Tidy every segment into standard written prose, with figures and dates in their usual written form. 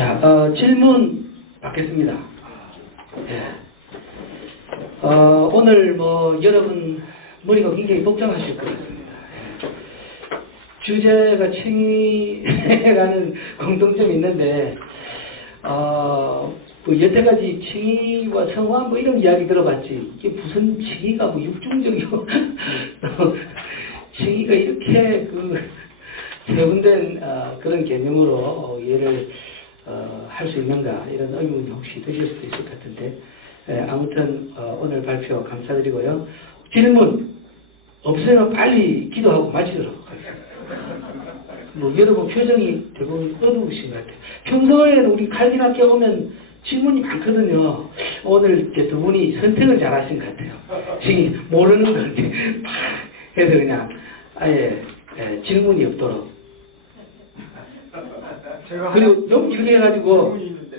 자, 질문 받겠습니다. 예. 오늘 여러분 머리가 굉장히 복잡하실 것 같습니다. 주제가 칭의라는 공통점이 있는데, 여태까지 칭의와 성화 이런 이야기 들어봤지, 이게 무슨 칭의가 육중적이고, 칭의가 이렇게 세분된 그런 개념으로 이해를 할 수 있는가, 이런 의문이 혹시 드실 수도 있을 것 같은데, 아무튼 오늘 발표 감사드리고요. 질문 없으면 빨리 기도하고 마치도록 하겠습니다. 여러분 표정이 대부분 어두우신 것 같아요. 평소에는 우리 칼빈학교 오면 질문이 많거든요. 오늘 이렇게 두 분이 선택을 잘하신 것 같아요. 지금 모르는 건데 해서 그냥 아예 질문이 없도록. 그리고 너무 길게 해가지고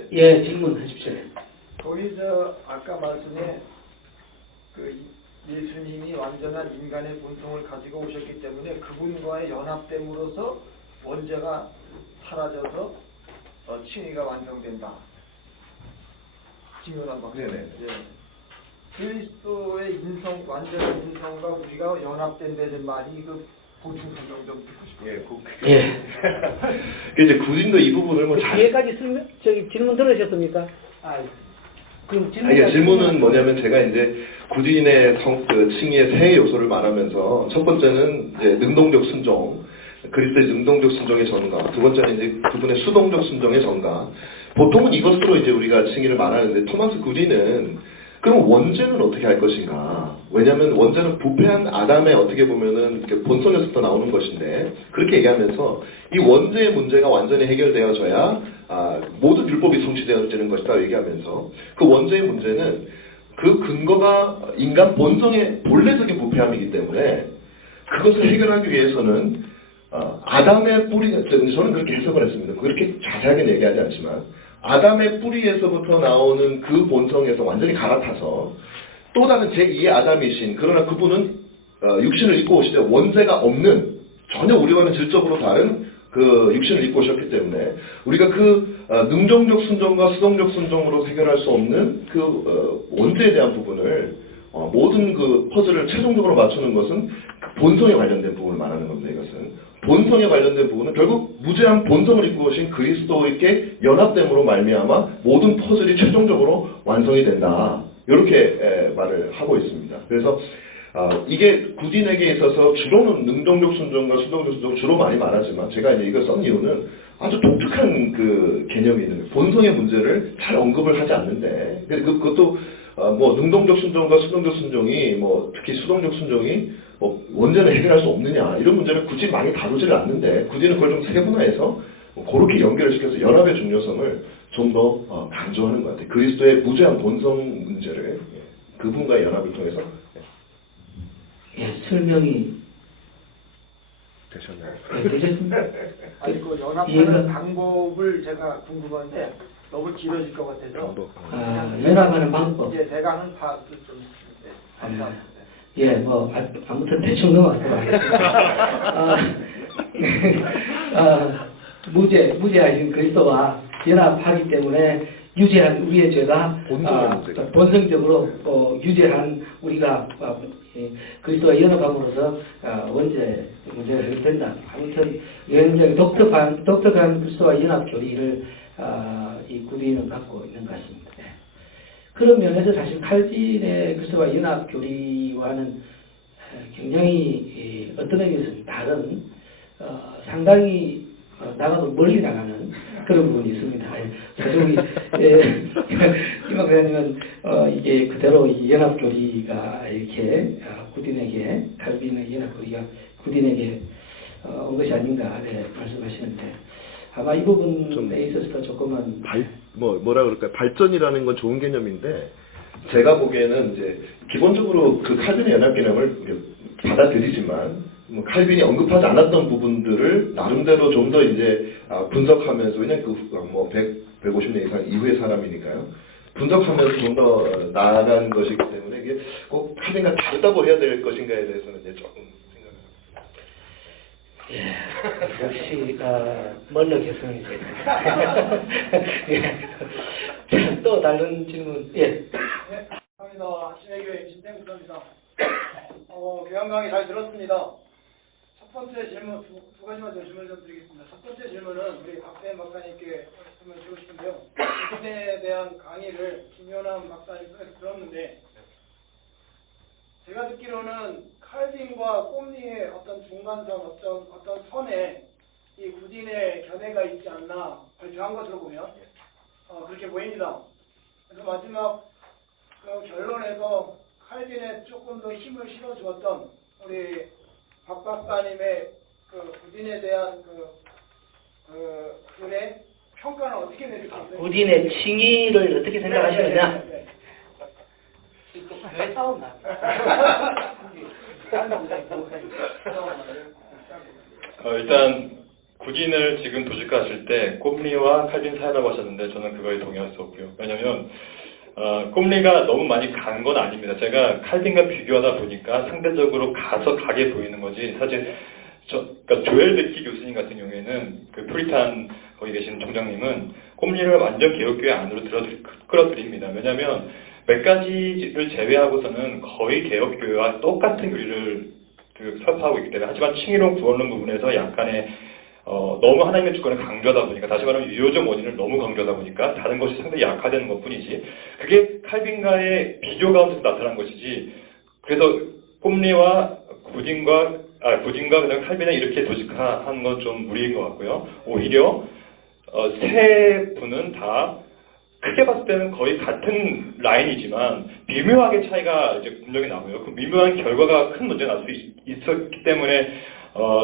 질문하십시오. 거기 아까 말씀에 예수님이 완전한 인간의 본성을 가지고 오셨기 때문에 그분과의 연합됨으로써 원죄가 사라져서 칭의가 완성된다. 증언한 것. 네네. 예. 그리스도의 인성, 완전한 인성과 우리가 연합된다는 말이 보충 설명 좀 듣고 싶어요. 예. 이제 구진도 이 부분을 뒤에까지 질문 들으셨습니까? 질문은 뭐냐면 제가 이제 구진의 칭의의 세 요소를 말하면서 첫 번째는 이제 능동적 순종, 그리스도의 능동적 순종의 전가, 두 번째는 이제 그분의 수동적 순종의 전가. 보통은 이것으로 이제 우리가 칭의를 말하는데 토마스 구진은 그럼 원죄는 어떻게 할 것인가? 왜냐하면 원죄는 부패한 아담의 어떻게 보면은 본성에서부터 나오는 것인데 그렇게 얘기하면서 이 원죄의 문제가 완전히 해결되어져야 모든 율법이 성취되어지는 것이다 얘기하면서 그 원죄의 문제는 그 근거가 인간 본성의 본래적인 부패함이기 때문에 그것을 해결하기 위해서는 아담의 뿌리, 저는 그렇게 해석을 했습니다. 그렇게 자세하게 얘기하지 않지만 아담의 뿌리에서부터 나오는 그 본성에서 완전히 갈아타서 또 다른 제2의 아담이신, 그러나 그분은 육신을 입고 오시되 원죄가 없는, 전혀 우리와는 질적으로 다른 그 육신을 입고 오셨기 때문에 우리가 능동적 순종과 수동적 순종으로 해결할 수 없는 원죄에 대한 부분을 모든 퍼즐을 최종적으로 맞추는 것은 본성에 관련된 부분을 말하는 겁니다. 이것은 본성에 관련된 부분은 결국 무죄한 본성을 입고 오신 그리스도에게 연합됨으로 말미암아 모든 퍼즐이 최종적으로 완성이 된다. 이렇게 말을 하고 있습니다. 그래서 이게 구딘에게 있어서 주로는 능동적 순종과 수동적 순종 주로 많이 말하지만 제가 이제 이걸 쓴 이유는 아주 독특한 개념이 있는 거예요. 본성의 문제를 잘 언급을 하지 않는데 그것도 능동적 순종과 수동적 순종이 특히 수동적 순종이 원죄는 해결할 수 없느냐 이런 문제를 굳이 많이 다루지를 않는데 구딘은 그걸 좀 세분화해서 그렇게 연결을 시켜서 연합의 중요성을 좀 더 강조하는 것 같아요. 그리스도의 무죄한 본성 문제를 그분과의 연합을 통해서 설명이 되셨나요? 되셨습니다. 아니 연합하는 방법을 제가 궁금한데 너무 길어질 것 같아서 연합하는 방법. 제가 하는 파트 좀 감사합니다. 아무튼 대충 넘어가도록 하겠습니다. 무죄하신 그리스도와 연합하기 때문에 유죄한 우리의 죄가 본성적으로 유죄한 우리가 그리스도와 연합함으로써 원죄 문제가 해결된다. 아무튼 굉장히 독특한 그리스도와 연합 교리를 이 구딘은 갖고 있는 것 같습니다. 그런 면에서 사실 칼빈의 그리스도와 연합 교리와는 굉장히 어떤 의미에서는 다른 상당히 나가도 멀리 나가는 그런 부분이 있습니다. 저쪽이 이만 그러면 이게 그대로 이 연합 교리가 이렇게 구딘에게 칼빈의 연합 교리가 구딘에게 온 것이 아닌가 말씀하시는데 아마 이 부분에 있어서도 조금은 뭐라 그럴까요? 발전이라는 건 좋은 개념인데 제가 보기에는 이제 기본적으로 칼빈의 연합 개념을 받아들이지만 칼빈이 언급하지 않았던 부분들을 나름대로 좀 더 이제 분석하면서 왜냐면 150년 이상 이후의 사람이니까요. 분석하면서 좀 더 나아가는 것이기 때문에 이게 꼭 칼빈과 다르다고 해야 될 것인가에 대해서는 이제 조금 생각을 합니다. 역시 멀러 개성이 됩니다. 예. 또 다른 질문. 예. 네, 감사합니다. 신혜교회 김태국입니다. 교양 강의 잘 들었습니다. 첫 번째 질문 두 가지만 더 질문 좀 드리겠습니다. 첫 번째 질문은 우리 박세현 박사님께 말씀을 드리고 싶은데요. 부분에 대한 강의를 김연남 박사님 통해서 들었는데 제가 듣기로는 칼빈과 꼼리의 어떤 중간선, 어떤 선에 이 구딘의 견해가 있지 않나 발표한 것으로 보면 그렇게 보입니다. 그래서 마지막 그 결론에서 칼빈에 조금 더 힘을 실어주었던 우리 박 박사님의 그 구딘에 대한 그 글의 평가는 어떻게 내리셨어요? 구딘의 칭의를 어떻게 생각하시느냐? 네. 왜 싸웠나? 일단 구딘을 지금 도직하실 때 꼼리와 칼빈 사이라고 하셨는데 저는 그거에 동의할 수 없고요. 왜냐하면 꼼리가 너무 많이 간 건 아닙니다. 제가 칼빈과 비교하다 보니까 상대적으로 가게 보이는 거지. 사실 그러니까 조엘 베키 교수님 같은 경우에는 그 프리탄 거기 계신 총장님은 꼼리를 완전 개혁교회 안으로 끌어들입니다. 왜냐하면 몇 가지를 제외하고서는 거의 개혁교회와 똑같은 교리를 설파하고 있기 때문에 하지만 칭의론 구원론 부분에서 약간의 너무 하나님의 주권을 강조하다 보니까 다시 말하면 유효적 원인을 너무 강조하다 보니까 다른 것이 상당히 약화되는 것뿐이지 그게 칼빈과의 비교 가운데서 나타난 것이지 그래서 꼼리와 구딘과 그다음에 칼빈을 이렇게 도직한 건 좀 무리인 것 같고요. 오히려 세 분은 다 크게 봤을 때는 거의 같은 라인이지만 미묘하게 차이가 이제 분명히 나고요. 그 미묘한 결과가 큰 문제가 날 수 있었기 때문에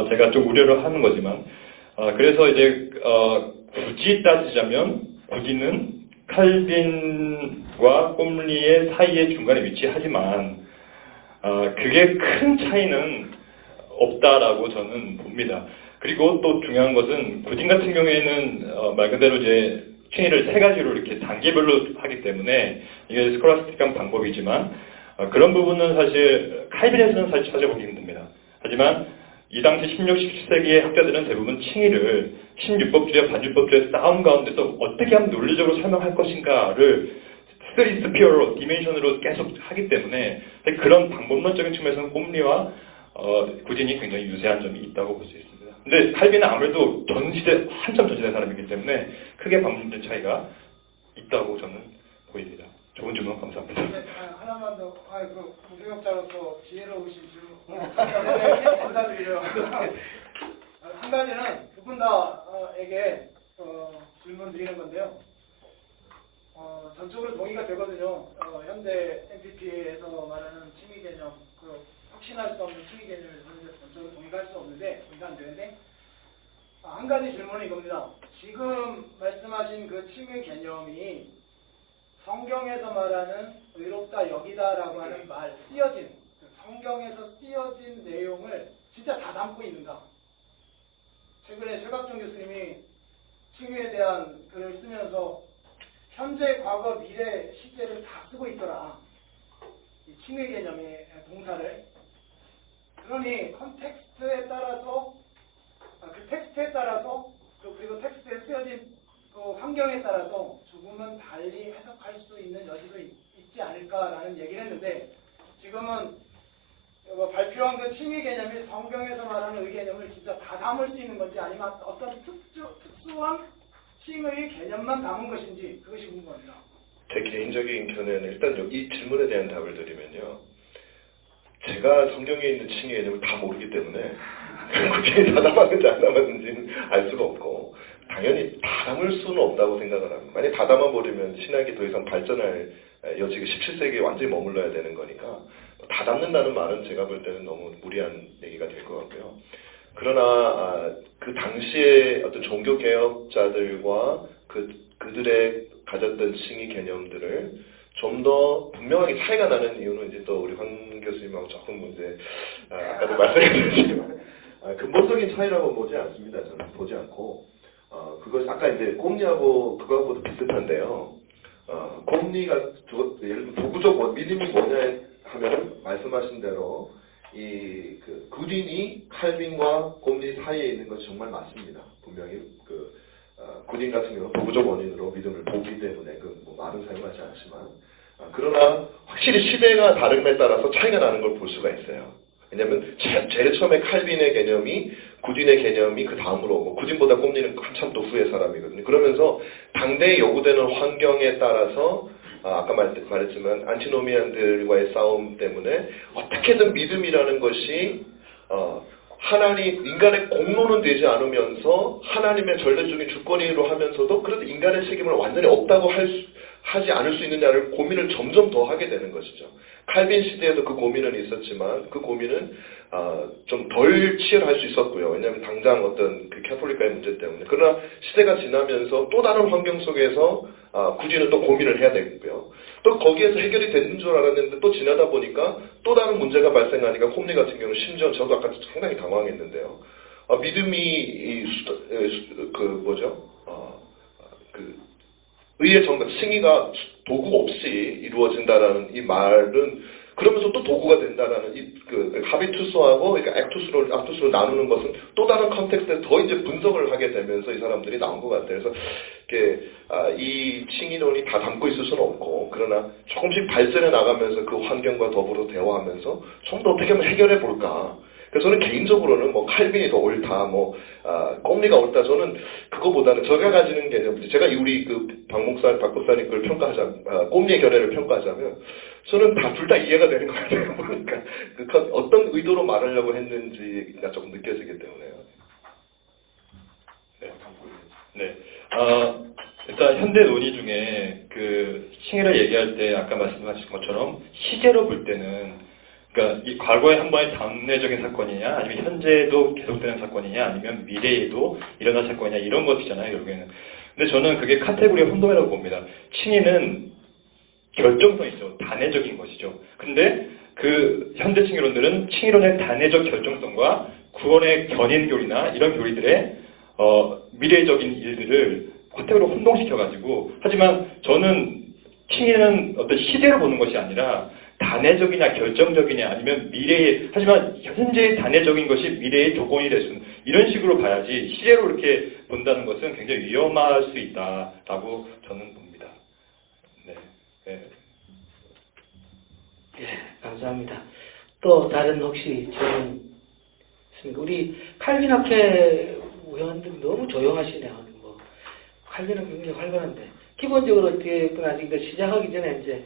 제가 좀 우려를 하는 거지만 그래서 이제 굳이 따지자면 구딘은 칼빈과 꼼리의 사이의 중간에 위치하지만 그게 큰 차이는 없다라고 저는 봅니다. 그리고 또 중요한 것은 구딘 같은 경우에는 말 그대로 이제 칭의를 세 가지로 이렇게 단계별로 하기 때문에 이게 스콜라스틱한 방법이지만 그런 부분은 사실 칼빈에서는 사실 찾아보기 힘듭니다. 하지만 이 당시 16, 17세기의 학자들은 대부분 칭의를 16법주의와 반율법주의의 싸움 가운데서 어떻게 하면 논리적으로 설명할 것인가를 스테리 스피어로, 디멘션으로 계속 하기 때문에 그런 방법론적인 측면에서는 꼼리와 구딘이 굉장히 유사한 점이 있다고 볼 수 있습니다. 근데 칼빈은 아무래도 한참 전시대 사람이기 때문에 크게 방법론적 차이가 있다고 저는 보입니다. 좋은 질문 감사합니다. 네, 하나만 더, 무교역자로서 지혜로우신 질문 감사드려요. 한 가지는 두 분 다에게 질문 드리는 건데요. 전적으로 동의가 되거든요. 현대 NPP에서 말하는 칭의 개념, 확신할 수 없는 칭의 개념에 전적으로 동의할 수 없는데, 동의가 안 되는데, 한 가지 질문은 이겁니다. 지금 말씀하신 그 칭의 개념이 성경에서 말하는 의롭다 여기다라고 하는 말, 쓰여진, 성경에서 쓰여진 내용을 진짜 다 담고 있는가? 최근에 최박종 교수님이 칭의에 대한 글을 쓰면서 현재, 과거, 미래, 시제를 다 쓰고 있더라. 이 칭의 개념의 동사를. 그러니 컨텍스트에 따라서, 그 텍스트에 따라서, 그리고 텍스트에 쓰여진 환경에 따라서 조금은 달리 해석할 수 있는 여지도 있지 않을까라는 얘기를 했는데 지금은 발표한 그 칭의 개념이 성경에서 말하는 의 개념을 진짜 다 담을 수 있는 건지 아니면 어떤 특수한 칭의 개념만 담은 것인지 그것이 궁금합니다. 제 개인적인 견해는 일단 이 질문에 대한 답을 드리면요. 제가 성경에 있는 칭의 개념을 다 모르기 때문에 그게 다 담았는지 안 담았는지는 알 수가 없고 당연히 다 담을 수는 없다고 생각을 합니다. 만약 다 담아버리면 신학이 더 이상 발전할 여지가 17세기에 완전히 머물러야 되는 거니까 다 담는다는 말은 제가 볼 때는 너무 무리한 얘기가 될 것 같고요. 그러나 그 당시에 어떤 종교개혁자들과 그들의 가졌던 칭의 개념들을 좀 더 분명하게 차이가 나는 이유는 이제 또 우리 황 교수님하고 조금 이제 아까도 말씀드렸지만 근본적인 차이라고 보지 않습니다. 저는 보지 않고 그것이 아까 이제 꼼리하고 그거하고도 비슷한데요. 꼼리가 예를 들면 도구적 믿음이 뭐냐 하면 말씀하신 대로 구딘이 칼빈과 곰리 사이에 있는 것이 정말 맞습니다. 분명히 구딘 같은 경우는 도구적 원인으로 믿음을 보기 때문에 뭐 말은 사용하지 않지만 그러나 확실히 시대가 다름에 따라서 차이가 나는 걸 볼 수가 있어요. 왜냐하면 제일 처음에 칼빈의 개념이 구딘의 개념이 그 다음으로 오고 구딘보다 곰리는 한참 또 후의 사람이거든요. 그러면서 당대에 요구되는 환경에 따라서 아까 말했지만 안티노미안들과의 싸움 때문에 어떻게든 믿음이라는 것이 하나님, 인간의 공로는 되지 않으면서 하나님의 전례적인 주권위로 하면서도 그래도 인간의 책임을 완전히 없다고 하지 않을 수 있느냐를 고민을 점점 더 하게 되는 것이죠. 칼빈 시대에도 그 고민은 있었지만 그 고민은 좀 덜 치열할 수 있었고요. 왜냐하면 당장 어떤 그 캐톨릭과의 문제 때문에. 그러나 시대가 지나면서 또 다른 환경 속에서 구디는 또 고민을 해야 되고요. 또 거기에서 해결이 되는 줄 알았는데 또 지나다 보니까 또 다른 문제가 발생하니까 콤리 같은 경우는 심지어 저도 아까 상당히 당황했는데요. 믿음이 의의 정답, 승의가 도구 없이 이루어진다라는 이 말은 그러면서 또 도구가 된다라는 하비투스하고 그러니까 악투스로 나누는 것은 또 다른 컨텍스트에서 더 이제 분석을 하게 되면서 이 사람들이 나온 것 같아요. 그래서 이 칭의론이 다 담고 있을 수는 없고 그러나 조금씩 발전해 나가면서 그 환경과 더불어 대화하면서 좀 더 어떻게 하면 해결해 볼까. 그래서 저는 개인적으로는 뭐 칼빈이 더 옳다, 꼼리가 옳다. 저는 그거보다는 제가 가지는 개념, 제가 우리 박 목사님 걸 꼼리의 견해를 평가하자면 저는 둘 다 이해가 되는 것 같아요. 보니까 어떤 의도로 말하려고 했는지가 조금 느껴지기 때문에요. 네. 일단 현대 논의 중에 칭의를 얘기할 때 아까 말씀하신 것처럼 시제로 볼 때는 그러니까 이 과거에 한 번의 단내적인 사건이냐, 아니면 현재도 계속되는 사건이냐, 아니면 미래에도 일어날 사건이냐 이런 것이잖아요, 결국에는. 근데 저는 그게 카테고리의 혼동이라고 봅니다. 칭의는 결정성이죠, 단회적인 것이죠. 근데 그 현대 칭의론들은 칭의론의 단회적 결정성과 구원의 견인교리나 이런 교리들의 미래적인 일들을 카테고리로 혼동시켜가지고, 하지만 저는 칭의는 어떤 시대로 보는 것이 아니라 단회적이냐 결정적이냐 아니면 미래의, 하지만 현재의 단회적인 것이 미래의 조건이 될 수 있는 이런 식으로 봐야지 시제로 이렇게 본다는 것은 굉장히 위험할 수 있다라고 저는 봅니다. 네. 네. 감사합니다. 또 다른 혹시 질문 있습니까? 우리 칼빈학회 회원들이 너무 조용하시네요. 칼빈은 굉장히 활발한데 기본적으로 어떻게 아직 시작하기 전에 이제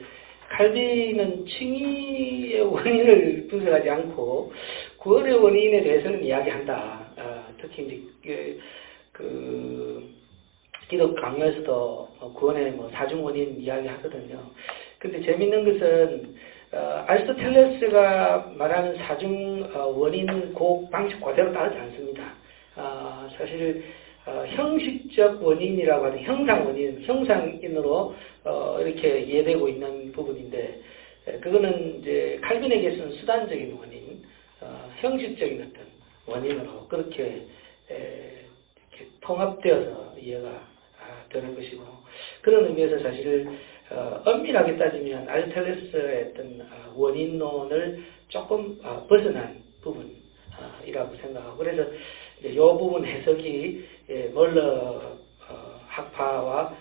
칼빈은 칭의의 원인을 분석하지 않고 구원의 원인에 대해서는 이야기한다. 특히 이제 기독 강요에서도 구원의 사중 원인 이야기하거든요. 근데 재밌는 것은 아리스토텔레스가 말하는 사중 원인 그 방식 그대로 따르지 않습니다. 사실 형식적 원인이라고 하는 형상 원인, 형상인으로 이렇게 이해되고 있는 부분인데, 그거는 이제 칼빈에게서는 수단적인 원인, 형식적인 어떤 원인으로 그렇게 이렇게 통합되어서 이해가 되는 것이고, 그런 의미에서 사실 엄밀하게 따지면 아리스토텔레스의 어떤 원인론을 조금 벗어난 부분이라고 생각하고, 그래서 이 부분 해석이 멀러 학파와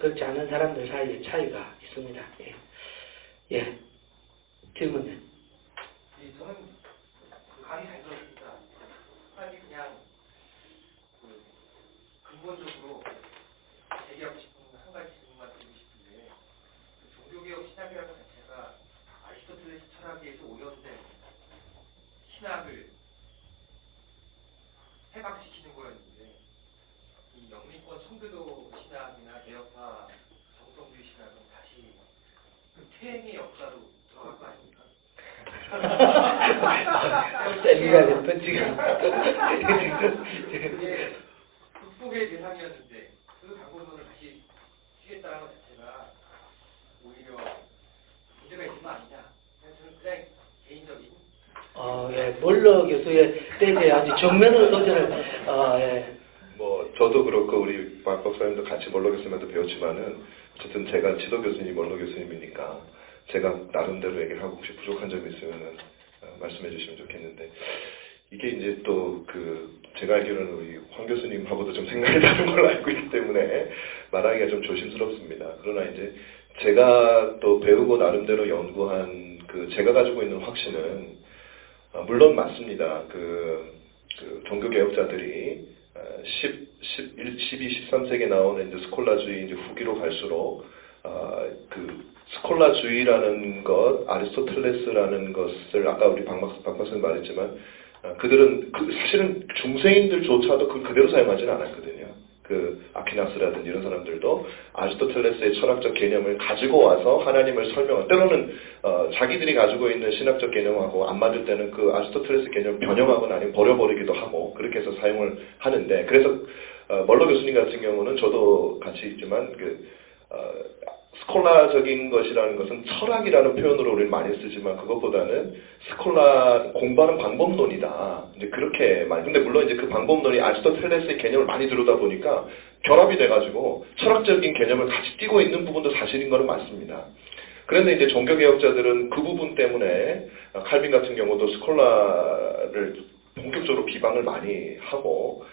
그렇지 않은 사람들 사이에 차이가 있습니다. 예. 질문요. 저는 강의 잘 들었습니다. 하나님 그냥 근본적으로 제기하고 싶은 한 가지 질문만 드리고 싶은데, 종교개혁 신학이라는 자체가 아리스토텔레스 철학에 의해서 오염된 신학을 해방시키는 거였는데, 이 영미권 청교도 신학이나 개혁파 정성주의 신학은 다시 퇴행의 역사로 들어갈 거 아닙니까? 셀리가 됐던 지금. 그게 극복의 대상이었는데 그 방법론을 다시 취했다는 것 자체가 오히려 문제가 있는 거 아니냐. 저는 그냥 개인적인. 몰러 교수의 때에 아주 정면으로 도전을, 저도 그렇고 우리 박 박사님도 같이 몰러 교수님한테 배웠지만은 어쨌든 제가 지도 교수님이 몰러 교수님이니까 제가 나름대로 얘기를 하고 혹시 부족한 점이 있으면은 말씀해 주시면 좋겠는데 이게 이제 또 제가 알기로는 우리 황 교수님하고도 좀 생각이 다른 걸로 알고 있기 때문에 말하기가 좀 조심스럽습니다. 그러나 이제 제가 또 배우고 나름대로 연구한 제가 가지고 있는 확신은 물론 맞습니다. 종교 개혁자들이 12, 13세기에 나오는 이제 스콜라주의 이제 후기로 갈수록 스콜라주의라는 것, 아리스토텔레스라는 것을 아까 우리 박 박사님 말했지만 그들은 사실은 중세인들조차도 그대로 사용하지는 않았거든요. 아퀴나스라든지 이런 사람들도 아리스토텔레스의 철학적 개념을 가지고 와서 하나님을 설명하고 때로는 자기들이 가지고 있는 신학적 개념하고 안 맞을 때는 아리스토텔레스 개념을 변형하거나 아니면 버려버리기도 하고 그렇게 해서 사용을 하는데 그래서 멀러 교수님 같은 경우는 저도 같이 있지만 스콜라적인 것이라는 것은 철학이라는 표현으로 우리는 많이 쓰지만 그것보다는 스콜라 공부하는 방법론이다. 이제 그렇게 말. 근데 물론 이제 그 방법론이 아리스토텔레스의 개념을 많이 들여다 보니까 결합이 돼가지고 철학적인 개념을 같이 띄고 있는 부분도 사실인 거는 맞습니다. 그런데 이제 종교개혁자들은 그 부분 때문에 칼빈 같은 경우도 스콜라를 본격적으로 비방을 많이 하고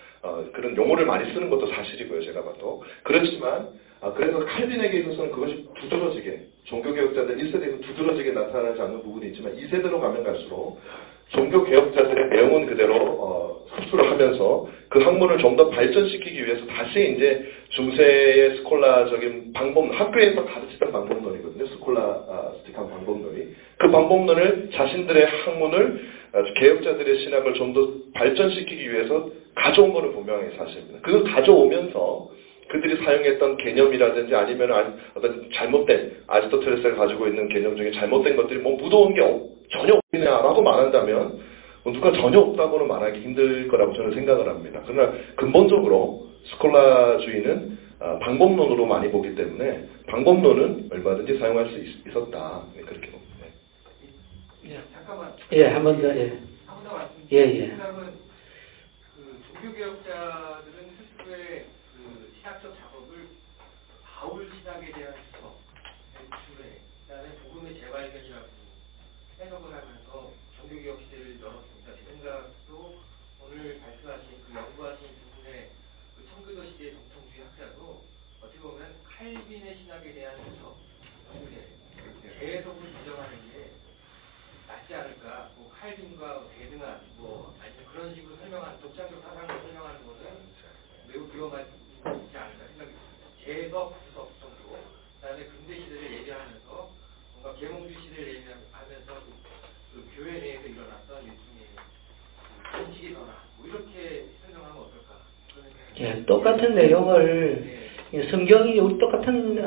그런 용어를 많이 쓰는 것도 사실이고요. 제가 봐도. 그렇지만 그래서 칼빈에게 있어서는 그것이 두드러지게 종교개혁자들 1세대에서 두드러지게 나타나지 않는 부분이 있지만 2세대로 가면 갈수록 종교개혁자들의 내용은 그대로 흡수를 하면서 그 학문을 좀 더 발전시키기 위해서 다시 이제 중세의 스콜라적인 학교에서 가르치던 방법론이거든요. 스콜라스틱한 방법론이. 그 방법론을 자신들의 학문을 개혁자들의 신학을 좀 더 발전시키기 위해서 가져온 거는 분명히 사실입니다. 그걸 가져오면서 그들이 사용했던 개념이라든지 아니면 어떤 잘못된 아리스토텔레스가 가지고 있는 개념 중에 잘못된 것들이 묻어온 게 전혀 없느냐라고 말한다면 누가 전혀 없다고는 말하기 힘들 거라고 저는 생각을 합니다. 그러나 근본적으로 스콜라주의는 방법론으로 많이 보기 때문에 방법론은 얼마든지 사용할 수 있었다. 네, 그렇게 봅니다. 잠깐만. 예, 한 번 더. 예. 한 번 더 말씀드리면 예. 생각은 종교개혁자들은 스스로의 신학적 작업을 바울 신학에 대한 수서, 그다음에 복음의 재발견이라고 해석을 하면서 종교개혁 시대를 열었습니다. 제 생각도 오늘 발표하신 연구하신 두 분의 청교도 시대 정통주의 학자도 어떻게 보면 칼빈의 신학에 대한 수서, 재해석을 부정하는 게 낫지 않을까. 칼빈과 대등한 아니면 그런 식으로 독창적 사상을 설명하는 것은 매우 위험하지 않을까 생각이 듭니다. 재해석, 구석 정도. 그다음에 근대 시대를 얘기하면서 뭔가 계몽주 시대를 얘기하면서 교회 내에서 일어났던 일종의 정치기 변화 이렇게 설명하면 어떨까? 예, 똑같은 내용을 성경이 우리 똑같은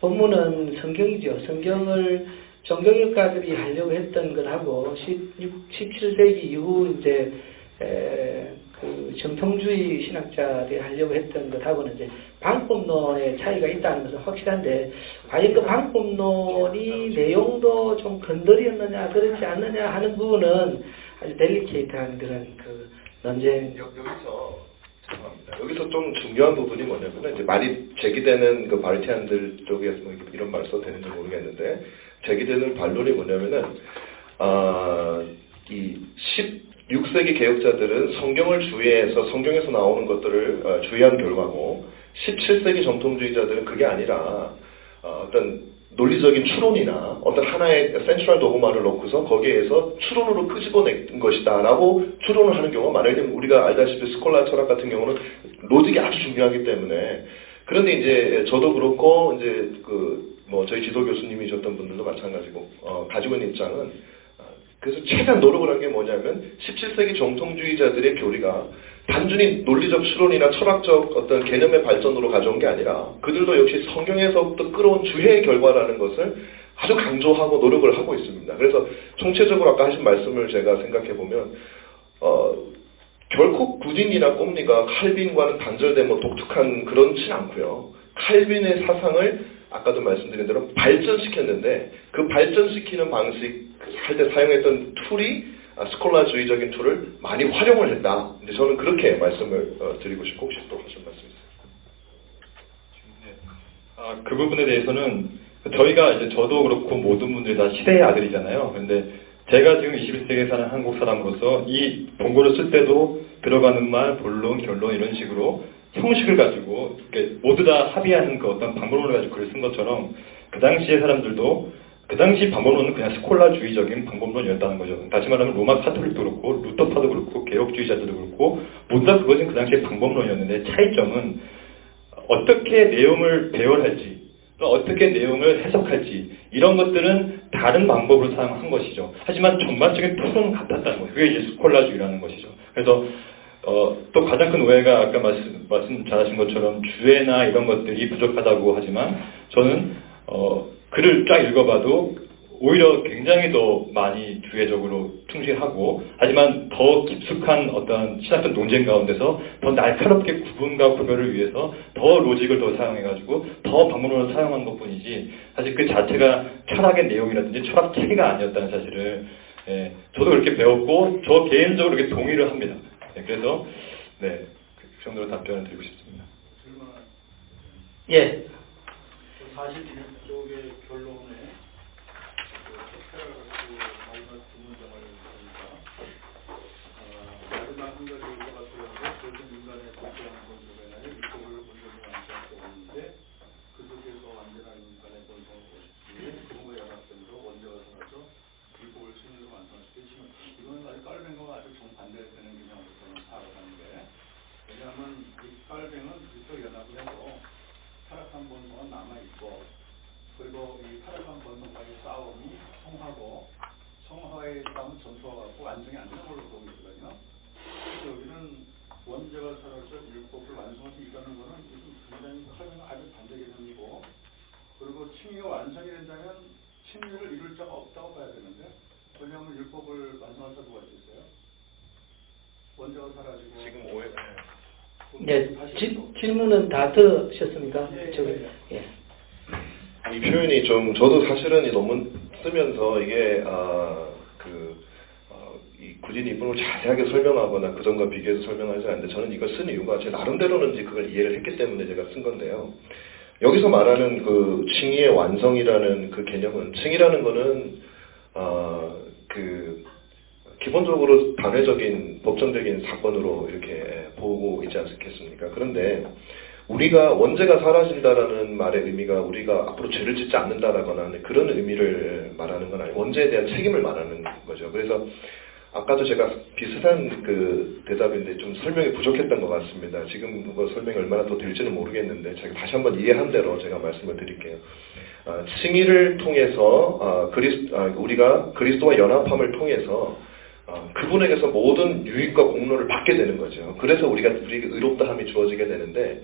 본문은 성경이죠. 성경을 종교개혁가들이 하려고 했던 것하고 17세기 이후 이제 정통주의 신학자들이 하려고 했던 것하고는 이제 방법론의 차이가 있다는 것은 확실한데 과연 그 방법론이 내용도 좀 건드렸느냐 그렇지 않느냐 하는 부분은 아주 델리케이트한 그런 논쟁. 여기서 좀 중요한 부분이 뭐냐면 이제 말이 제기되는 바르티안들 쪽에서 이런 말 써도 되는지 모르겠는데 제기되는 반론이 뭐냐면은 이 16세기 개혁자들은 성경을 주의해서 성경에서 나오는 것들을 주의한 결과고 17세기 정통주의자들은 그게 아니라 어떤 논리적인 추론이나 어떤 하나의 센트럴 도그마를 놓고서 거기에서 추론으로 끄집어낸 것이다 라고 추론을 하는 경우가 많아요. 왜냐면 우리가 알다시피 스콜라 철학 같은 경우는 로직이 아주 중요하기 때문에. 그런데 이제 저도 그렇고 이제 저희 지도 교수님이셨던 분들도 마찬가지고 가지고 있는 입장은 그래서 최대한 노력을 한 게 뭐냐면 17세기 정통주의자들의 교리가 단순히 논리적 추론이나 철학적 어떤 개념의 발전으로 가져온 게 아니라 그들도 역시 성경에서부터 끌어온 주해의 결과라는 것을 아주 강조하고 노력을 하고 있습니다. 그래서 총체적으로 아까 하신 말씀을 제가 생각해 보면 결코 구딘이나 꼼리가 칼빈과는 단절되면 독특한 그렇진 않고요. 칼빈의 사상을 아까도 말씀드린 대로 발전시켰는데 그 발전시키는 방식 할 때 사용했던 툴이 스콜라주의적인 툴을 많이 활용을 했다. 근데 저는 그렇게 말씀을 드리고 싶고 혹시 또 하실 말씀 있어요? 그 부분에 대해서는 저희가 이제 저도 그렇고 모든 분들이 다 시대의 아들이잖아요. 근데 제가 지금 21세기에 사는 한국 사람으로서 이 본고를 쓸 때도 들어가는 말, 본론, 결론 이런 식으로 형식을 가지고 이렇게 모두 다 합의하는 그 어떤 방법론을 가지고 글을 쓴 것처럼 그 당시의 사람들도 그 당시 방법론은 그냥 스콜라주의적인 방법론이었다는 거죠. 다시 말하면 로마 카톨릭도 그렇고 루터파도 그렇고 개혁주의자들도 그렇고 모두 다 그것은 그 당시의 방법론이었는데 차이점은 어떻게 내용을 배열할지 또 어떻게 내용을 해석할지 이런 것들은 다른 방법으로 사용한 것이죠. 하지만 전반적인 틀은 같았다는 거예요. 그게 이제 스콜라주의라는 것이죠. 그래서 또 가장 큰 오해가 아까 말씀 잘하신 것처럼 주애나 이런 것들이 부족하다고 하지만 저는 글을 쫙 읽어봐도 오히려 굉장히 더 많이 주애적으로 충실하고 하지만 더 깊숙한 어떤 신학적 논쟁 가운데서 더 날카롭게 구분과 구별을 위해서 더 로직을 더 사용해가지고 더 방법론을 사용한 것뿐이지 사실 그 자체가 철학의 내용이라든지 철학 체계가 아니었다는 사실을 저도 그렇게 배웠고 저 개인적으로 그렇게 동의를 합니다. 그래서 그 정도로 답변을 드리고 싶습니다. 예. 사실 이쪽의 결론에 마지막 두 문장을 보니까 마지막 한 가지 것 같으면서 모든 인간의 복잡한 본성에 율법을 온전히 완성할 수 없는데 그 속에서 완전한 인간의 본성을 보시기에 그분과 연합되면서 원자가 살아서 율법을 승리로 완성할 수 있지만 이건 아주 깔뱅과 아주 정반대되는 개념으로 저는 파악을 하는데 왜냐하면 이 깔뱅은 그리스도 연합을 해서 타락한 본성은 남아있고 그리고 이 타락한 본성과의 싸움이 성하고 성화의 싸움은 전투와 같고 완성이 안 되는 걸로 보고 있거든요. 그래서 여기는 원죄가 살아서 율법을 완성할 수 있다는 것은 굉장히 칼뱅과 아주 반대 개념이고 그리고 칭의가 완성이 된다면 칭의를 이룰 자가 없다고 봐야 되는데 왜냐하면 율법을 완성할 자 누가 있겠어요? 원죄가 사라지고 지금 오해. 네, 질문은 다 들으셨습니까? 예. 이 표현이 좀 저도 사실은 이 논문 쓰면서 이게 이 굳이 이 부분을 자세하게 설명하거나 그전과 비교해서 설명하지 않는데 저는 이걸 쓴 이유가 제 나름대로는 이제 그걸 이해를 했기 때문에 제가 쓴 건데요. 여기서 말하는 그 칭의의 완성이라는 그 개념은 칭의라는 거는 기본적으로 단회적인 법정적인 사건으로 이렇게 보고 있지 않겠습니까? 그런데 우리가 원죄가 사라진다라는 말의 의미가 우리가 앞으로 죄를 짓지 않는다라거나 그런 의미를 말하는 건 아니고 원죄에 대한 책임을 말하는 거죠. 그래서 아까도 제가 비슷한 그 대답인데 좀 설명이 부족했던 것 같습니다. 지금 그거 설명이 얼마나 더 될지는 모르겠는데 제가 다시 한번 이해한 대로 제가 말씀을 드릴게요. 칭의를 통해서 우리가 그리스도와 연합함을 통해서 그분에게서 모든 유익과 공로를 받게 되는 거죠. 그래서 우리에게 의롭다함이 주어지게 되는데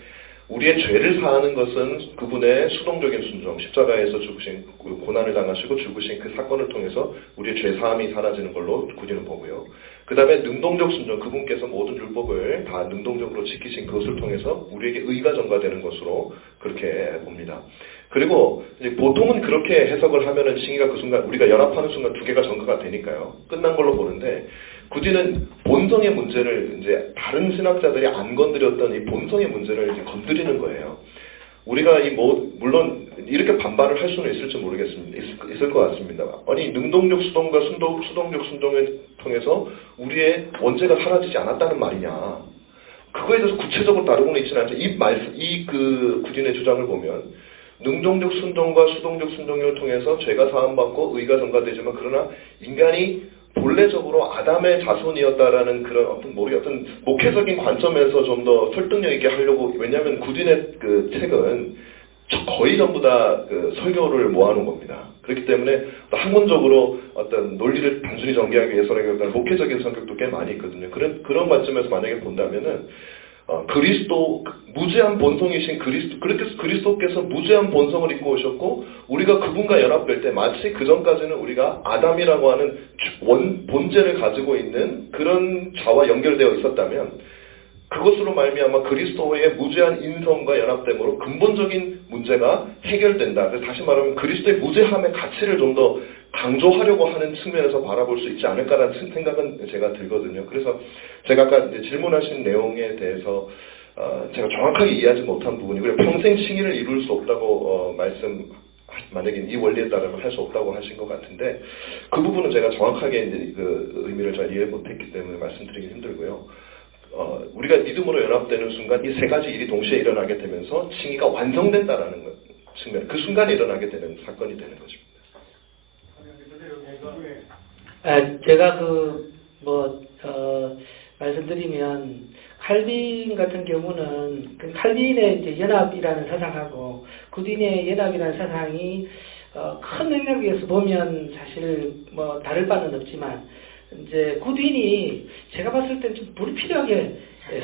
우리의 죄를 사하는 것은 그분의 수동적인 순종, 십자가에서 죽으신 고난을 당하시고 죽으신 그 사건을 통해서 우리의 죄 사함이 사라지는 걸로 굳이는 보고요. 그 다음에 능동적 순종, 그분께서 모든 율법을 다 능동적으로 지키신 그것을 통해서 우리에게 의가 전가되는 것으로 그렇게 봅니다. 그리고 이제 보통은 그렇게 해석을 하면은 칭의가 그 순간 우리가 연합하는 순간 두 개가 전가가 되니까요. 끝난 걸로 보는데 굳이는 본성의 문제를 이제 다른 신학자들이 안 건드렸던 이 본성의 문제를 이제 건드리는 거예요. 우리가 물론 이렇게 반발을 할 수는 있을지 모르겠습니다. 있을 것 같습니다. 아니 능동적 수동과 수동적 순종을 통해서 우리의 원죄가 사라지지 않았다는 말이냐? 그거에 대해서 구체적으로 다루고는 있지는 않죠. 그 구진의 주장을 보면. 능동적 순종과 수동적 순종을 통해서 죄가 사함받고 의가 전가되지만 그러나 인간이 본래적으로 아담의 자손이었다라는 그런 어떤 목회적인 관점에서 좀 더 설득력 있게 하려고 왜냐하면 구진의 그 책은 거의 전부 다 그 설교를 모아놓은 겁니다. 그렇기 때문에 학문적으로 어떤 논리를 단순히 전개하기 위해서라기보다는 목회적인 성격도 꽤 많이 있거든요. 그런 관점에서 만약에 본다면은 무죄한 본성이신 그리스도께서 무죄한 본성을 입고 오셨고 우리가 그분과 연합될 때 마치 그전까지는 우리가 아담이라고 하는 본체를 가지고 있는 그런 자와 연결되어 있었다면 그것으로 말미암아 그리스도의 무죄한 인성과 연합됨으로 근본적인 문제가 해결된다. 그래서 다시 말하면 그리스도의 무죄함의 가치를 좀 더 강조하려고 하는 측면에서 바라볼 수 있지 않을까라는 생각은 제가 들거든요. 그래서 제가 아까 이제 질문하신 내용에 대해서 제가 정확하게 이해하지 못한 부분이 그래 평생 칭의를 이룰 수 없다고 만약에 이 원리에 따르면 할 수 없다고 하신 것 같은데 그 부분은 제가 정확하게 이제 그 의미를 잘 이해 못했기 때문에 말씀드리기 힘들고요. 우리가 믿음으로 연합되는 순간 이 세 가지 일이 동시에 일어나게 되면서 칭의가 완성된다라는 측면, 그 순간에 일어나게 되는 사건이 되는 것입니다. 제가 말씀드리면 칼빈 같은 경우는 그 칼빈의 이제 연합이라는 사상하고 구딘의 연합이라는 사상이 큰 맥락에서 보면 사실 뭐 다를 바는 없지만 이제 구딘이 제가 봤을 땐 좀 불필요하게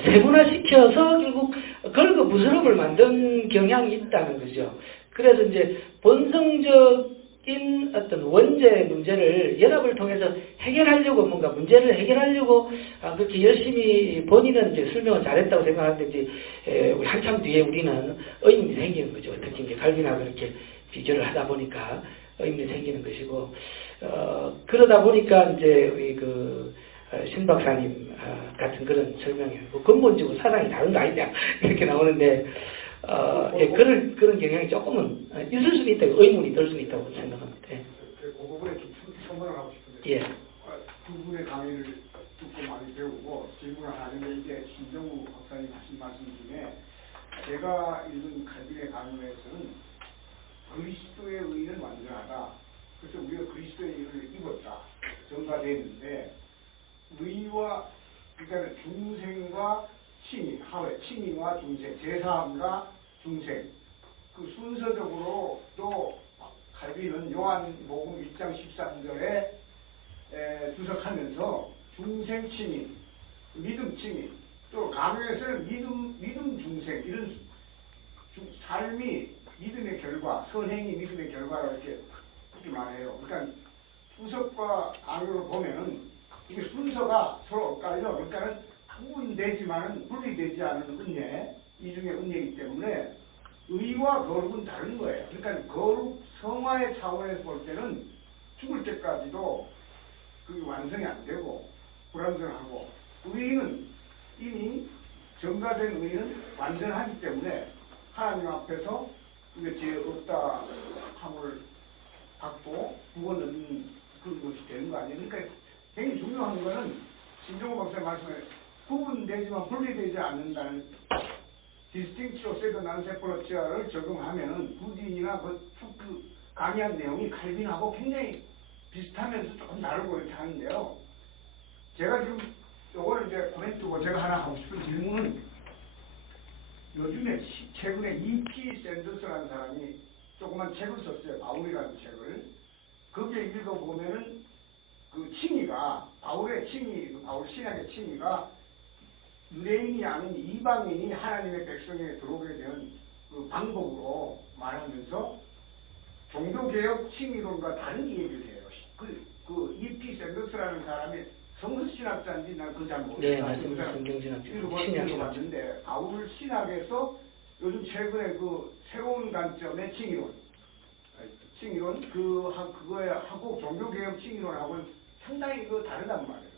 세분화시켜서 결국 걸거 무스럽을 만든 경향이 있다는 거죠. 그래서 이제 본성적인 어떤 원죄 문제를 연합을 통해서 해결하려고 뭔가 문제를 해결하려고 그렇게 열심히 본인은 이제 설명을 잘했다고 생각하는데 이제 한참 뒤에 우리는 의문이 생기는 거죠. 특히 이제 칼빈하고 이렇게 비교를 하다 보니까 의문이 생기는 것이고 그러다 보니까 이제 우리 신 박사님 같은 그런 설명이 뭐 근본적으로 사상이 다른 거 아니냐 이렇게 나오는데 그런 경향이 조금은 있을 수는 있다고 의문이 들 수는 있다고 생각합니다. 그 부분에 좀 첨언을 하고 싶은데 예. 두 분의 강의를 듣고 많이 배우고 질문을 하는데 이제 신정우 박사님 하신 말씀 중에 제가 읽은 칼빈의 강의에서는 그리스도의 의는 완전하다. 그래서 우리가 그리스도의 의를 입었다. 전가되는데 의와 그러니까 중생과 칭의, 하회, 칭의와 중생, 제사함과 중생 그 순서적으로 또 칼빈은 요한복음 1장 13절에 주석하면서 중생 칭의, 믿음 칭의 또 강요에서는 믿음 중생 이런 삶이 믿음의 결과, 선행이 믿음의 결과라고 이렇게 말해요. 그러니까 주석과 강요를 보면은 이게 순서가 서로 엇갈려. 그러니까는 구분되지만은 분리되지 않은 은혜, 이 중에 은혜이기 때문에 의와 거룩은 다른 거예요. 그러니까 거룩 성화의 차원에서 볼 때는 죽을 때까지도 그게 완성이 안 되고 불완전하고 의는 이미 전가된 의는 완전하기 때문에 하나님 앞에서 이게 죄 없다 함을 받고 구원 얻는 그것이 되는 거 아니에요. 그러니까 굉장히 중요한 거는 신종호 박사의 말씀에 구분되지만 분리되지 않는다는 디스팅티오 세드 난세폴로치아를 적용하면은 구딘이나 그 강의한 내용이 칼빈하고 굉장히 비슷하면서 조금 다르고 이렇게 하는데요. 제가 지금 요거를 이제 보내주고 제가 하나 하고 싶은 질문은 요즘에 최근에 E.P. 샌더스라는 사람이 조그만 책을 썼어요. 바울이라는 책을. 거기에 읽어보면은 그 칭의가 바울의 칭의, 바울 신학의 칭의가 유대인이 아닌 이방인이 하나님의 백성에 들어오게 된 그 방법으로 말하면서 종교개혁 칭의론과 다른 얘기를 해요. 그 E.P. 샌더스라는 사람이 성서신학자인지 난 그걸 잘 모르겠어요. 네, 맞습니다. 성경신학자. 읽어봤는데 바울 신학에서 요즘 최근에 그 새로운 관점의 칭의론 그거에 하고 종교개혁 칭의론하고는 상당히 다르단 말이에요.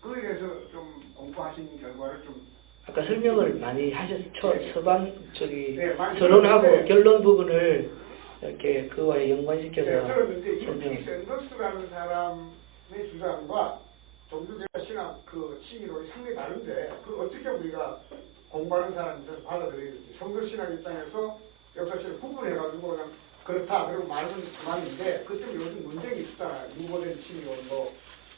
그거에 대해서 좀 공부하신 결과를 좀 아까 설명을 많이 하셨죠. 서반 네, 서론하고 결론 부분을 이렇게 그와에 연관시켜서 들었는데 설명. 이 샌더스라는 사람의 주장과 종교개혁 신학 그 칭의론이 상당히 다른데 그 어떻게 우리가 공부하는 사람들은 받아들여야 될지 성서신학 입장에서 역사실을 구분해가지고 그냥 그렇다 그리고 말은 그만인데 그 때문에 요즘 문제가 있잖아요. 유보된 칭의론,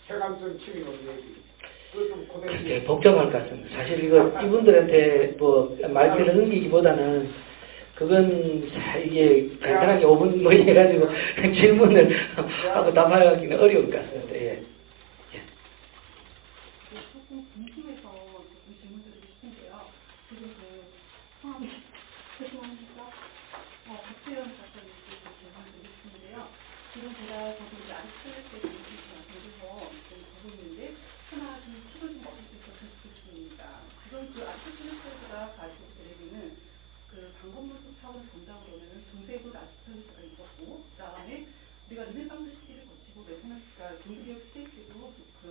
세관성 칭의론 얘기. 그좀 그게 복잡할 것 같습니다. 사실 이분들한테 말씀을 넘기기보다는 그건 이게 간단하게 5분 해가지고 질문을 하고 답하기는 어려울 것 같습니다. 예. 조금 궁금해서 조금 질문 드리고 싶은데요. 지금 성함이 죄송합니다. 박재현 작가님께 질문 드리고 싶은데요. 지금 제가 저도 이제 아리스토텔레스에 대해서 좀 보고 있는데 하나 좀 팁을 좀 얻을 수 있어서 좋겠습니다. 지금 그 아리스토텔레스가 가지고 내리는 그 방법론적 차원을 본다고 그러면은 중세도 아리스토텔레스가 있었고 그다음에 우리가 르네상스 시기를 거치고 레코나스가 종교개혁 시대 때도 그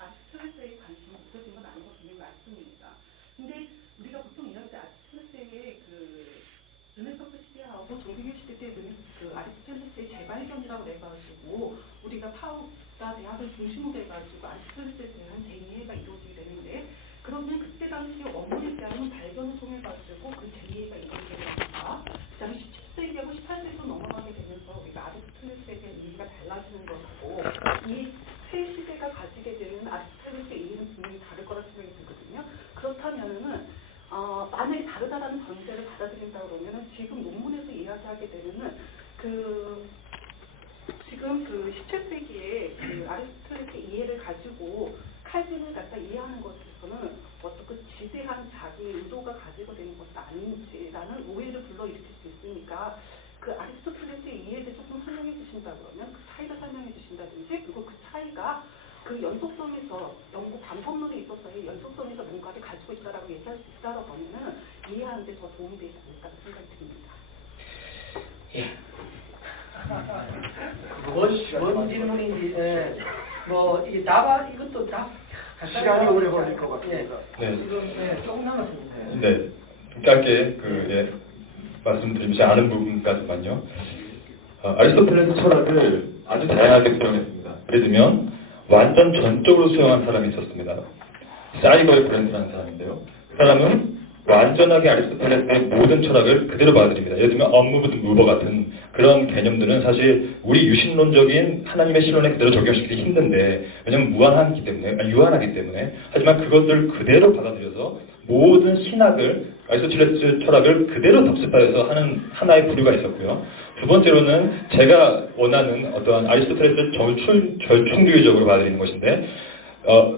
아리스토텔레스의 관심이 묻어진 건 아닌 것 분명히 맞습니다. 근데 우리가 보통 이야기할 때 아리스토텔레스의 그 르네상스 시대하고 종교개혁 시대 때 그 아리스토텔레스 하면은 만약에 다르다라는 전제를 받아들인다 그러면은 지금 논문에서 이야기하게 되면은 지금 17세기에 아리스토텔레스의 이해를 가지고 칼빈을 갖다 이해하는 것에서는 어떤 지대한 자기 의도가 가지고 되는 것은 아닌지라는 오해를 불러일으킬 수 있으니까 아리스토텔레스의 이해에 대해서 조금 설명해 주신다 그러면 그 차이를 설명해 주신다든지 그리고 그 차이가 그 연속성에서 영국 방법론에 있어서의 연속성에서 뭔가를 가지고 있다라고 얘기할 수 있다라고 하면은 이해하는 데 더 도움이 되지 않을까 생각이 듭니다. 예. 뭔 질문인지, 이게 이것도 시간이 오래 걸릴 것 같습니다. 네. 지금 조금 남았습니다. 네, 짧게 말씀드리면서 아는 부분까지만요. 아리스토텔레스 철학을 아주 다양하게 수용했습니다. 예를 들면 완전 전적으로 수용한 사람이 있었습니다. 사이버의 브랜드라는 사람인데요. 그 사람은 완전하게 아리스토텔레스의 모든 철학을 그대로 받아들입니다. 예를 들면 unmoved mover 같은 그런 개념들은 사실 우리 유신론적인 하나님의 신론에 그대로 적용시키기 힘든데 왜냐하면 유한하기 때문에 하지만 그것을 그대로 받아들여서 모든 신학을 아리스토텔레스 철학을 그대로 답습하여서 하는 하나의 부류가 있었고요. 두 번째로는 제가 원하는 어떠한 아리스토텔레스 절충주의적으로 받아들이는 것인데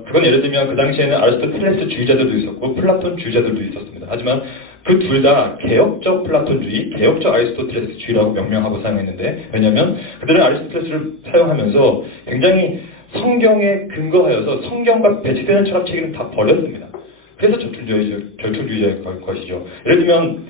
그건 예를 들면 그 당시에는 아리스토텔레스 주의자들도 있었고 플라톤 주의자들도 있었습니다. 하지만 그 둘 다 개혁적 플라톤주의, 개혁적 아리스토텔레스주의라고 명명하고 사용했는데 왜냐하면 그들은 아리스토텔레스를 사용하면서 굉장히 성경에 근거하여서 성경과 배치되는 철학 체계는 다 버렸습니다. 그래서 절충주의자의 것이죠. 예를 들면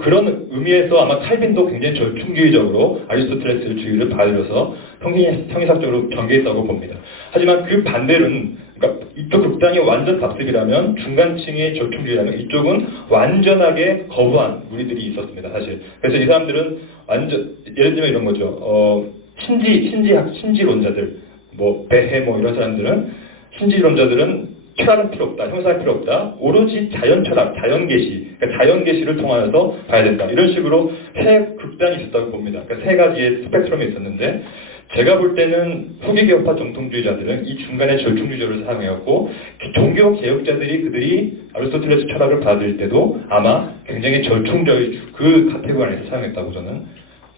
그런 의미에서 아마 칼빈도 굉장히 절충주의적으로 아리스토텔레스 주의를 받아들여서 형이삭적으로 경계했다고 봅니다. 하지만 그 반대는 그러니까 이쪽 극단이 완전 답습이라면 중간층의 절충주의라면 이쪽은 완전하게 거부한 무리들이 있었습니다. 사실. 그래서 이 사람들은 예를 들면 이런 거죠. 신지론자들, 베헤 이런 사람들은 신지론자들은 철학은 필요 없다, 형상은 필요 없다, 오로지 자연철학, 자연계시, 그러니까 자연계시를 통하여서 봐야 된다. 이런 식으로 세 극단이 있었다고 봅니다. 그러니까 세 가지의 스펙트럼이 있었는데 제가 볼 때는 후기개혁파 정통주의자들은 이 중간의 절충주의적을 사용해왔고 종교 개혁자들이 그들이 아리스토텔레스 철학을 받아들일 때도 아마 굉장히 절충적인 그 카테고리 안에서 사용했다고 저는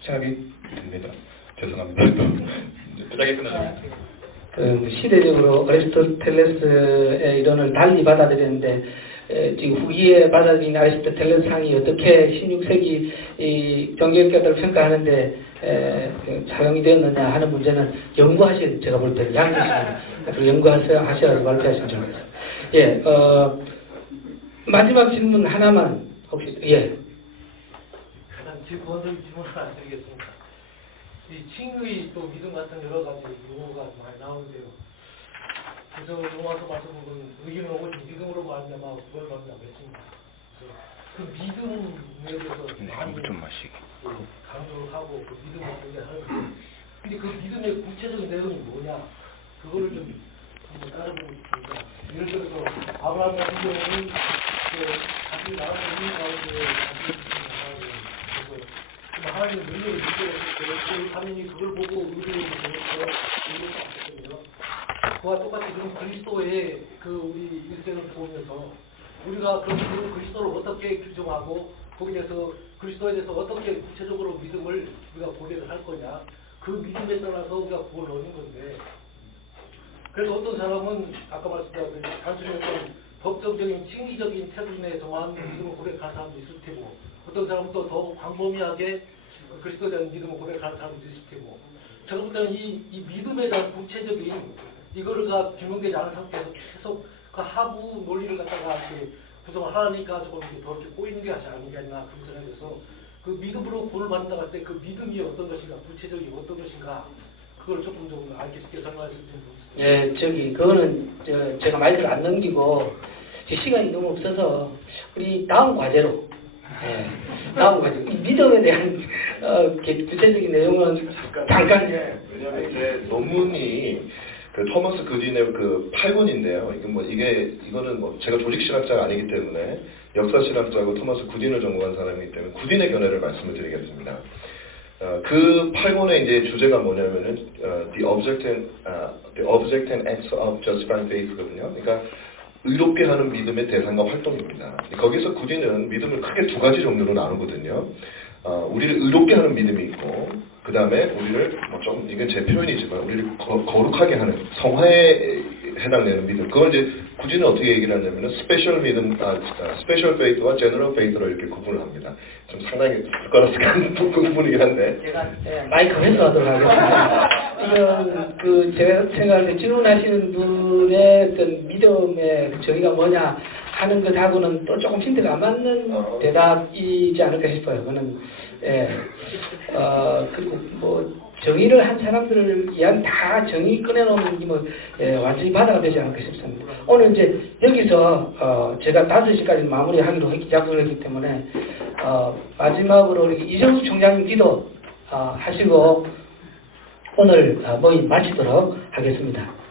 생각이 듭니다. 죄송합니다. 짧게 끝나죠. 시대적으로 아리스토텔레스의 이론을 달리 받아들였는데 지금 후기에 받아들인 아리스토텔레스 상이 어떻게 16세기 이 종교학자들을 평가하는데 사용이 되었느냐 하는 문제는 연구하신 제가 볼 때는 양교수님 앞으로 연구하셔서 발표하시면 좋겠습니다. 예, 마지막 질문 하나만 혹시 질문 하나 드리겠습니다. 이 칭의 또 믿음 같은 여러 가지 용어가 많이 나오는데요. 그래서 용어에서 말씀드린 의견은 오직 믿음으로 말미암아 구원을 받는다고 했습니다. 그래서 그 믿음에 대해서 많이 강조를 하고 그 믿음을 얘기하는데 근데 그 믿음의 구체적인 내용이 뭐냐 그거를 좀 한번 따져보고 싶습니다. 예를 들어서 아브라함 같은 경우는 자기 나라의 의미 가운데 하나님의 능력을 느껴봤을 때 당연히 그걸 보고 의뢰를 받았거든요. 그와 똑같이 그럼 그리스도의 우리 일생을 보면서 우리가 그런 그리스도를 어떻게 규정하고 거기에서 그리스도에 대해서 어떻게 구체적으로 믿음을 우리가 고백을 할 거냐 그 믿음에 따라서 우리가 구원을 얻는 건데 그래서 어떤 사람은 아까 말씀드린 단순히 어떤 법정적인 칭의적인 태도에 정한 믿음을 고백하는 사람도 있을 테고 어떤 사람은 또 더 광범위하게 그리스도에 대한 믿음을 고백하는 사람도 있을 테고 제가 볼 때는 이 믿음에 대한 구체적인 이거가 규명되지 않은 상태에서 계속 그 하부 논리를 갖다가 이렇게 구성을 하나니까 조금 더 이렇게 꼬이는 게 아닌 게 아니라 그 부분에 대해서 그 믿음으로 구원을 받는다고 할 때 그 믿음이 어떤 것인가 구체적인 어떤 것인가 그걸 조금 좀 알기 쉽게 설명할 수 있는 예, 그거는 제가 마이크를 안 넘기고 시간이 너무 없어서 우리 다음 과제로 다음 과제 이 믿음에 대한 구체적인 내용은 잠깐 왜냐하면 이제 논문이 그 토머스 그딘의 그 8권인데요. 이거는 제가 조직신학자가 아니기 때문에 역사신학자고 토머스 그딘을 전공한 사람이기 때문에 그딘의 견해를 말씀을 드리겠습니다. 그 8권의 이제 주제가 뭐냐면은 The Object and Acts of Justifying Faith거든요. 그러니까 의롭게 하는 믿음의 대상과 활동입니다. 거기서 구디는 믿음을 크게 두 가지 종류로 나누거든요. 우리를 의롭게 하는 믿음이 있고, 그 다음에 우리를 좀 이건 제 표현이지만 우리를 거룩하게 하는 성화에 해당되는 믿음. 그걸 이제 구디는 어떻게 얘기를 하냐면은 스페셜 믿음, 스페셜 페이트와 제너럴 페이트로 이렇게 구분을 합니다. 좀 상당히 숟가락스한 부분이긴 한데. 제가 마이크 회수하도록 하겠습니다. 이건 제가 생각할 때 질문하시는 분의 어떤 믿음의 정의가 뭐냐 하는 것하고는 또 조금 힌트가 안 맞는 대답이지 않을까 싶어요. 그거는 그리고 뭐 정의를 한 사람들을 위한 다 정의 꺼내놓는 게 뭐 완전히 바다가 되지 않을까 싶습니다. 오늘 이제 여기서 제가 5시까지 마무리하기로 약속을 했기 때문에 마지막으로 이정수 총장님 기도 하시고 오늘 모임 마치도록 하겠습니다.